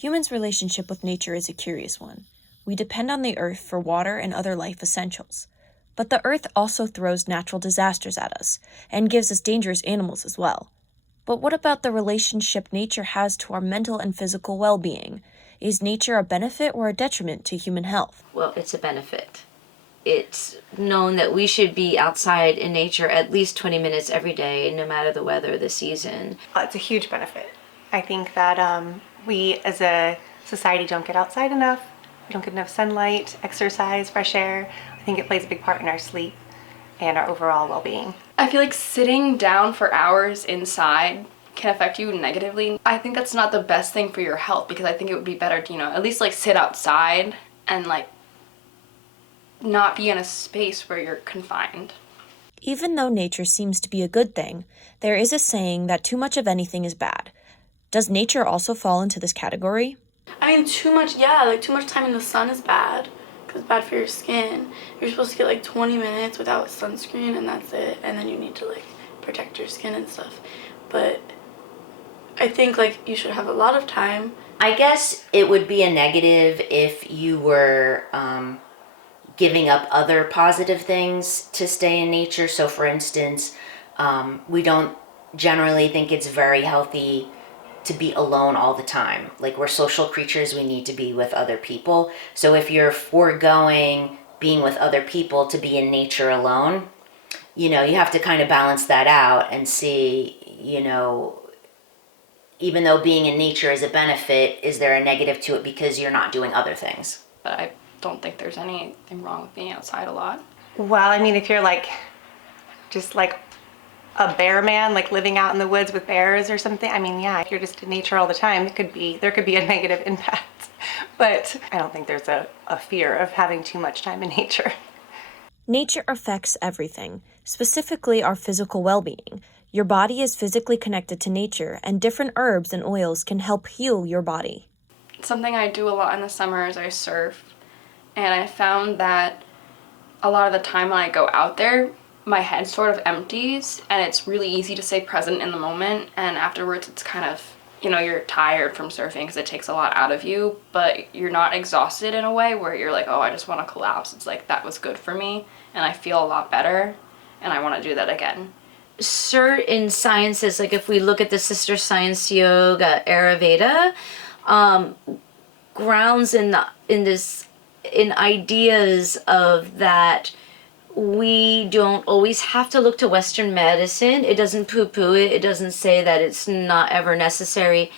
Humans' relationship with nature is a curious one. We depend on the earth for water and other life essentials. But the earth also throws natural disasters at us and gives us dangerous animals as well. But what about the relationship nature has to our mental and physical well-being? Is nature a benefit or a detriment to human health? Well, it's a benefit. It's known that we should be outside in nature at least 20 minutes every day, no matter the weather, the season. It's a huge benefit. I think that we as a society don't get outside enough. We don't get enough sunlight, exercise, fresh air. I think it plays a big part in our sleep and our overall well-being. I feel like sitting down for hours inside can affect you negatively. I think that's not the best thing for your health, because I think it would be better to, at least like sit outside and like not be in a space where you're confined. Even though nature seems to be a good thing, there is a saying that too much of anything is bad. Does nature also fall into this category? I mean, too much time in the sun is bad, because it's bad for your skin. You're supposed to get like 20 minutes without sunscreen and that's it, and then you need to like protect your skin and stuff. But I think like you should have a lot of time. I guess it would be a negative if you were giving up other positive things to stay in nature. So for instance, we don't generally think it's very healthy to be alone all the time. Like, we're social creatures, we need to be with other people. So if you're foregoing being with other people to be in nature alone, you have to kind of balance that out and see, even though being in nature is a benefit, is there a negative to it because you're not doing other things? But I don't think there's anything wrong with being outside a lot. Well, I mean, if you're just like a bear man, like living out in the woods with bears or something, I mean, yeah, if you're just in nature all the time, there could be a negative impact. But I don't think there's a fear of having too much time in nature. Nature affects everything, specifically our physical well-being. Your body is physically connected to nature, and different herbs and oils can help heal your body. Something I do a lot in the summer is I surf, and I found that a lot of the time when I go out there, my head sort of empties, and it's really easy to stay present in the moment, and afterwards it's kind of, you're tired from surfing because it takes a lot out of you, but you're not exhausted in a way where you're like, oh, I just want to collapse. It's like, that was good for me, and I feel a lot better, and I want to do that again. Certain sciences, like if we look at the sister science yoga, Ayurveda, grounds in ideas of that we don't always have to look to Western medicine. It doesn't poo-poo it. It doesn't say that it's not ever necessary,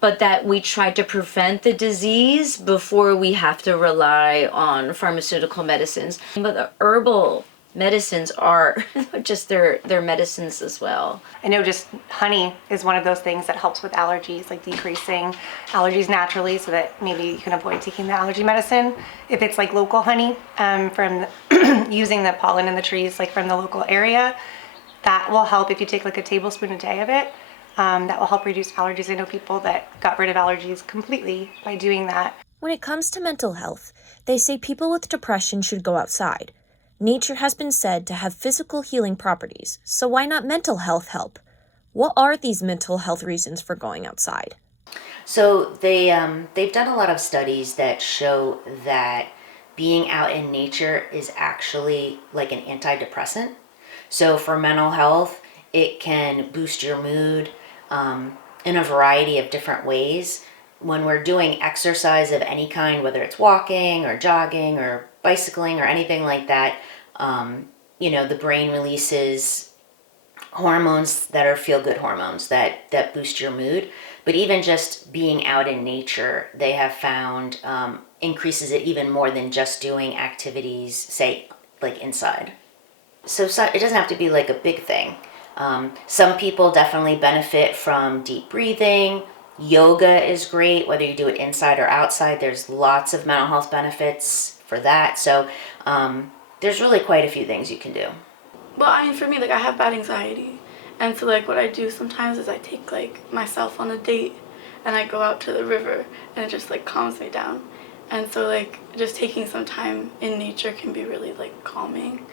but that we try to prevent the disease before we have to rely on pharmaceutical medicines. But the herbal medicines are just their medicines as well. I know just honey is one of those things that helps with allergies, like decreasing allergies naturally, so that maybe you can avoid taking the allergy medicine. If it's like local honey from using the pollen in the trees, like from the local area, that will help if you take like a tablespoon a day of it. That will help reduce allergies. I know people that got rid of allergies completely by doing that. When it comes to mental health, they say people with depression should go outside. Nature has been said to have physical healing properties, so why not mental health help? What are these mental health reasons for going outside? So they've done a lot of studies that show that being out in nature is actually like an antidepressant. So for mental health, it can boost your mood in a variety of different ways. When we're doing exercise of any kind, whether it's walking or jogging or bicycling or anything like that, the brain releases hormones that are feel-good hormones that boost your mood. But even just being out in nature, they have found increases it even more than just doing activities, say, like inside. So it doesn't have to be like a big thing. Some people definitely benefit from deep breathing. Yoga is great, whether you do it inside or outside. There's lots of mental health benefits for that. So there's really quite a few things you can do. Well, I mean, for me, like, I have bad anxiety. And so, like, what I do sometimes is I take, like, myself on a date and I go out to the river and it just, like, calms me down. And so, like, just taking some time in nature can be really, like, calming.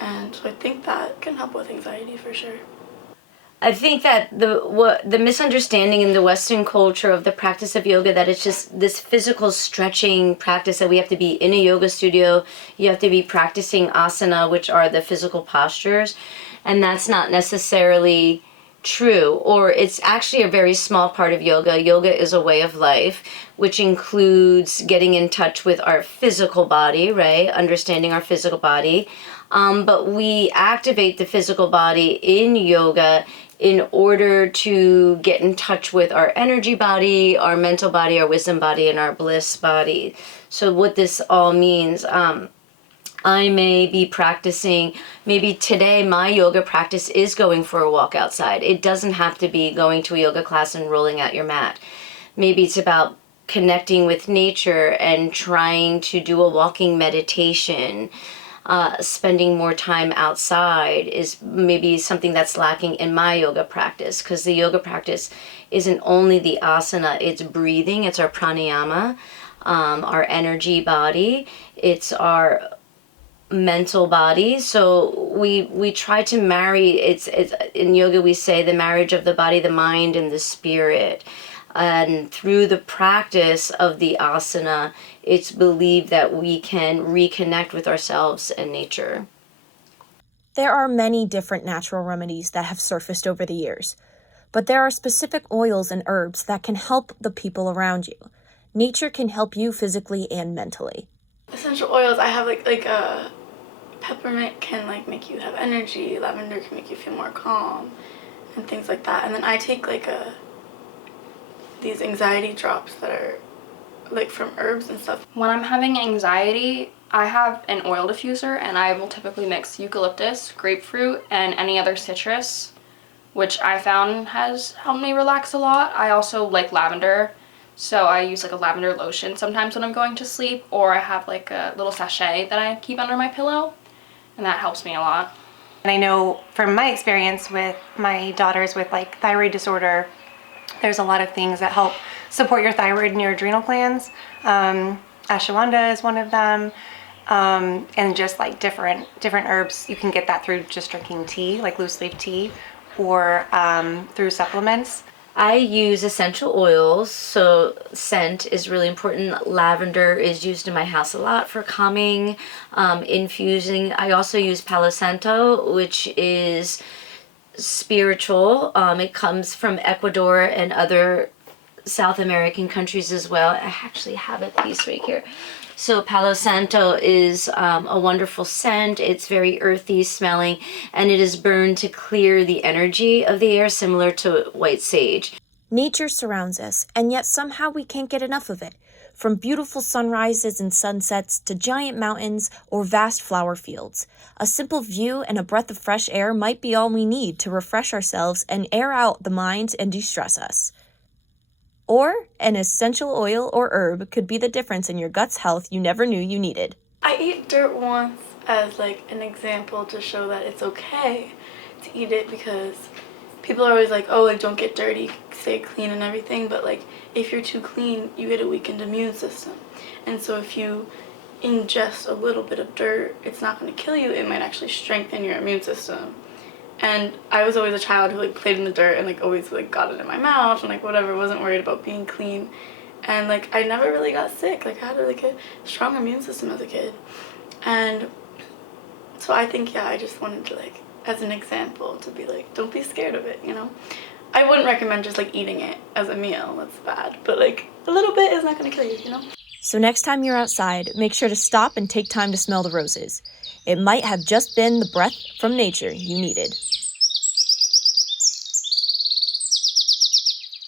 And so I think that can help with anxiety for sure. I think that the misunderstanding in the Western culture of the practice of yoga, that it's just this physical stretching practice, that we have to be in a yoga studio, you have to be practicing asana, which are the physical postures, and that's not necessarily true, or it's actually a very small part of yoga. Yoga is a way of life, which includes getting in touch with our physical body, right? Understanding our physical body. But we activate the physical body in yoga in order to get in touch with our energy body, our mental body, our wisdom body, and our bliss body. So what this all means, I may be practicing, maybe today my yoga practice is going for a walk outside. It doesn't have to be going to a yoga class and rolling out your mat. Maybe it's about connecting with nature and trying to do a walking meditation. Spending more time outside is maybe something that's lacking in my yoga practice, because the yoga practice isn't only the asana, it's breathing, it's our pranayama, our energy body, it's our mental body. So we try to marry, it's in yoga we say the marriage of the body, the mind, and the spirit. And through the practice of the asana, it's believed that we can reconnect with ourselves and nature. There are many different natural remedies that have surfaced over the years, but there are specific oils and herbs that can help the people around you. Nature can help you physically and mentally. Essential oils, I have like a peppermint can like make you have energy, lavender can make you feel more calm, and things like that. And then I take like these anxiety drops that are like from herbs and stuff. When I'm having anxiety, I have an oil diffuser and I will typically mix eucalyptus, grapefruit, and any other citrus, which I found has helped me relax a lot. I also like lavender, so I use like a lavender lotion sometimes when I'm going to sleep, or I have like a little sachet that I keep under my pillow, and that helps me a lot. And I know from my experience with my daughters with like thyroid disorder, there's a lot of things that help support your thyroid and your adrenal glands. Ashwagandha is one of them. And just like different herbs. You can get that through just drinking tea, like loose leaf tea, or through supplements. I use essential oils, so scent is really important. Lavender is used in my house a lot for calming, infusing. I also use Palo Santo, which is spiritual. It comes from Ecuador and other South American countries as well. I actually have a piece right here. So Palo Santo is a wonderful scent. It's very earthy smelling, and it is burned to clear the energy of the air, similar to white sage. Nature surrounds us, and yet somehow we can't get enough of it. From beautiful sunrises and sunsets to giant mountains or vast flower fields, a simple view and a breath of fresh air might be all we need to refresh ourselves and air out the mind and de-stress us. Or an essential oil or herb could be the difference in your gut's health you never knew you needed. I ate dirt once as like an example to show that it's okay to eat it, because people are always like, oh, like don't get dirty, stay clean and everything, but like if you're too clean, you get a weakened immune system. And so if you ingest a little bit of dirt, it's not going to kill you, it might actually strengthen your immune system. And I was always a child who like played in the dirt and like always like got it in my mouth and like whatever, wasn't worried about being clean. And like I never really got sick. Like I had like a strong immune system as a kid. And so I think, yeah, I just wanted to like, as an example, to be like, don't be scared of it, you know? I wouldn't recommend just like eating it as a meal, that's bad. But like a little bit is not gonna kill you, you know? So next time you're outside, make sure to stop and take time to smell the roses. It might have just been the breath from nature you needed.